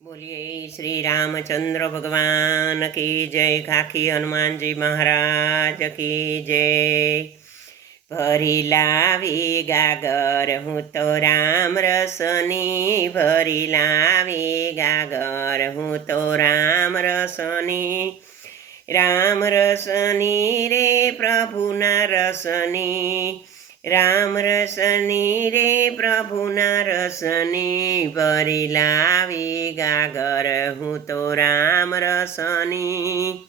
बोलिए श्री रामचंद्र भगवान की जय। खाखी हनुमान जी महाराज की जय। भरी लावी गागर हूँ तो राम रसनी, भरी लावी गागर हूँ तो राम रसनी, राम रसनी रे प्रभुना रसनी, राम रसनी रे प्रभुना रसनी, भरी लावी गागर हूँ तो राम रसनी।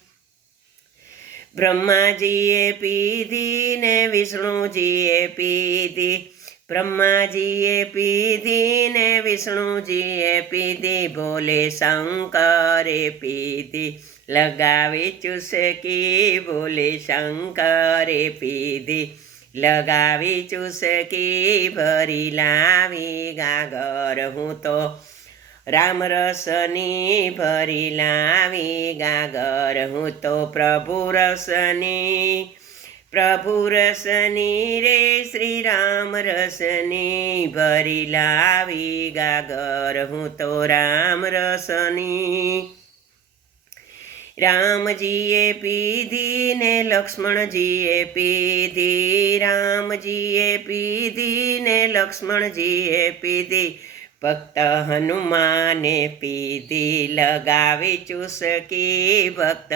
ब्रह्माजीए पीधी ने विष्णुजीए पीधी, ब्रह्माजीए पीधी ने विष्णुजीए पीधी, बोले शंकरे पीधी लगावी चुसकी, बोले शंकरे पीधी लगावी चुसकी, भरी लावी गागर हूँ तो राम रसनी, भरी लावी गागर हूँ तो प्रभु रसनी, प्रभु रसनी रे श्री राम रसनी, भरी लावी गागर हूँ तो राम रसनी। रामजीए पीधी ने लक्ष्मणजीए पीधी, रामजीए पीधी ने लक्ष्मणजीए पीधी, भक्त हनुमाने पीधी लगावी चुसकी, भक्त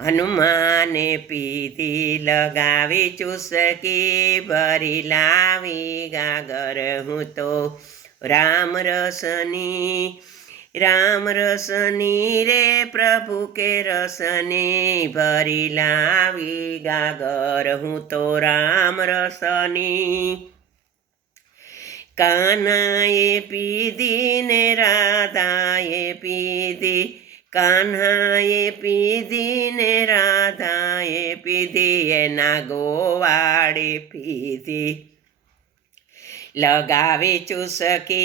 हनुमाने पीधी लगावी चुसकी, भरी लावी गागर हूँ तो राम रसनी, राम रसनी रे प्रभु के रसनी, भरी लावी गागर हूँ तो राम रसनी। कान्हाए पीधी ने राधाए पीधी, कान्हाए पीधी ने राधाए पीधी, एना गोवाड़े पीधी लगावी चुसकी,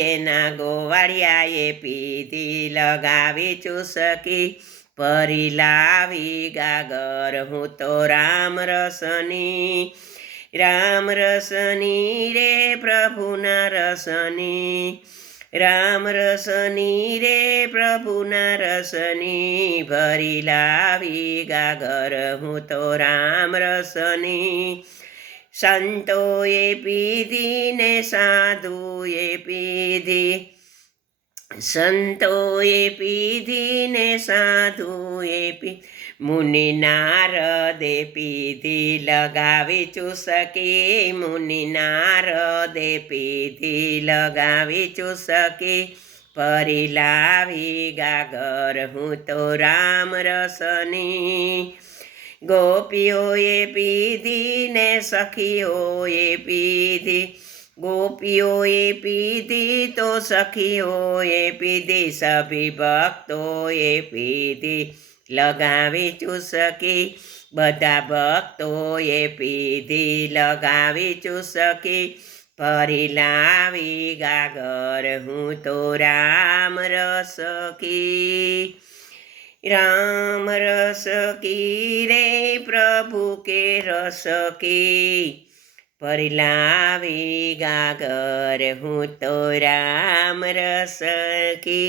एना गोवाड़ियाए पीधी लगावी चुसकी, भरी लावी गागर हूँ तो राम रसनी, राम रसनी रे प्रभुना रसनी, राम रसनी रे प्रभुना रसनी, भरी लावी गागर हूँ तो राम रसनी। संतोए पीधी ने साधुए पीधी, संतोए पीधी ने साधुए पी, मुनि नारदे पीधी लगावी चुसकी, मुनि नारदे पीधी लगावी चुसकी, भरी लावी गागर हूँ तो राम रसनी। गोपियोए पीधी ने सखियोए पीधी, गोपियोए पीधी तो सखियोए पीधी, सभी भक्तोए पीधी लगावी चुसकी, બધા ભક્તોએ પીધી लगावी चुसकी, ભરી લાવી ગાગર હું તો રામ રસ की, राम रस की रे प्रभु के रस की, भरी लावी गागर हूँ तो राम रस की।